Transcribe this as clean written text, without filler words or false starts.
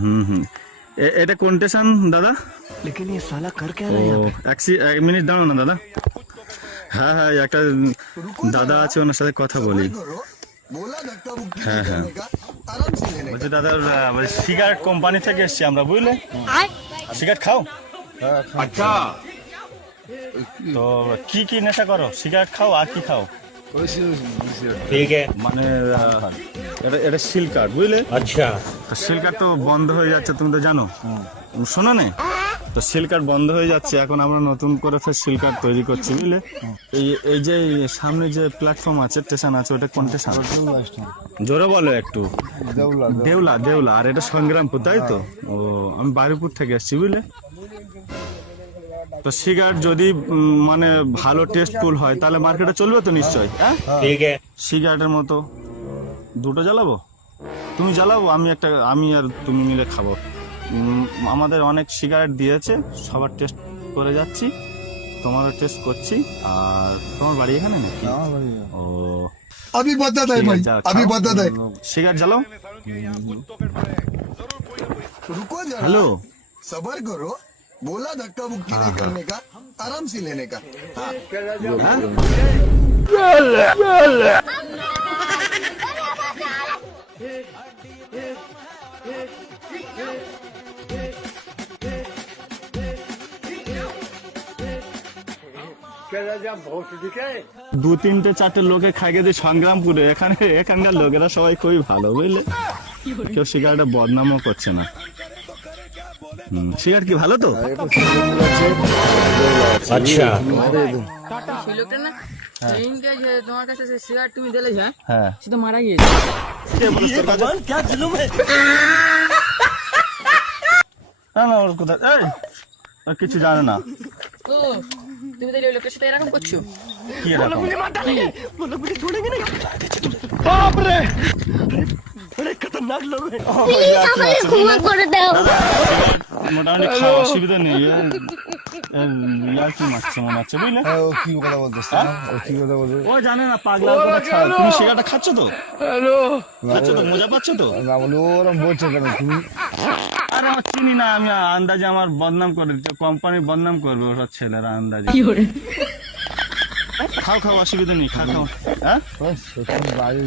হুম। এটা কোন স্টেশন দাদা? लेकिन ये साला कर क्या रहा है यहाँ पे? এক মিনিট দাঁড়াও না দাদা। হ্যাঁ হ্যাঁ, একটা দাদা আছে, ওনার সাথে কথা বলি। হ্যাঁ হ্যাঁ, বলছি দাদার সিগারেট কোম্পানি থেকে এসছি আমরা, বুঝলে? সিগারেট খাও? अच्छा তো কি কি নেশা করো? সিগারেট খাও আর কি খাও? ठीक है মানে এটা সিল কার্ড, বুঝলে? अच्छा তো সিল কার্ড তো বন্ধ হয়ে যাচ্ছে, তুমি তো জানো, শোনো না? তো সিল কার্ড বন্ধ হয়ে যাচ্ছে, এখন আমরা নতুন করে ফের সিল কার্ড তৈরি করছি, বুঝলে? এই যে সামনে যে প্ল্যাটফর্ম আছে, স্টেশন আছে, ওটা কোন স্টেশন? জোরে বলো একটু। দেউলা। আর এটা সংগ্রামপুর, তাই তো? ও, আমি বারুইপুর থেকে এসেছি, বুঝলে? তো সিগারেট যদি মানে ভালো টেস্টফুল হয় তাহলে মার্কেটে চলবে তো নিশ্চয়ই, হ্যাঁ? ठीक है সিগারেটের মতো দুটো জ্বালাবো, তুমি জ্বালাবো, আমি আর তুমি মিলে খাবো। আমাদের অনেক সিগারেট দিয়েছে, সবার টেস্ট করে যাচ্ছি, তোমারও টেস্ট করছি। আর তোমার বাড়ি এখানে নাকি? ও, अभी बता दे भाई, अभी बता दे। সিগারেট জ্বালাও। रुको जरा, হ্যালো, सबर करो। बोला धक्का मुक्की नहीं करने का, आराम से लेने का। हाँ। দু তিনটে চারটে লোকে খাই গেছে সংগ্রামপুরে, এখানকার লোকেরা সবাই খুবই ভালো, বুঝলে? কেউ সিগারেটের বদনামও করছে না। সিগারেট কি ভালো তো? अच्छा সেই লোকটা না সেদিনকে যে তোমার কাছে সে সিগারেট তুমি দিলে, হ্যাঁ, সে তো মারা গিয়েছে। না ওর কোথায়, এই ও কিছু জানে না। ও তুমি তাহলে ওই লোকের সাথে এরকম করছো? কি এরকম? মোটামুটি খাওয়া অসুবিধা নেই, কি মারছে মনে হচ্ছে, বুঝলে? কি কথা বলতেছ? কি কথা বলছো? ও জানে না, পাগলা করে খাও। তুমি সিগারেটটা খাচ্ছ তো? খাচ্ছ তো, মজা পাচ্ছ তো? না বলে ওরম বলছো কেন তুমি? আরে আমার চিনি না, আমি আন্দাজে আমার বদনাম করে দিচ্ছে, কোম্পানির বদনাম করবে ওসব ছেলেরা আন্দাজে। খাও অসুবিধা নেই, খাও। হ্যাঁ, বাড়ি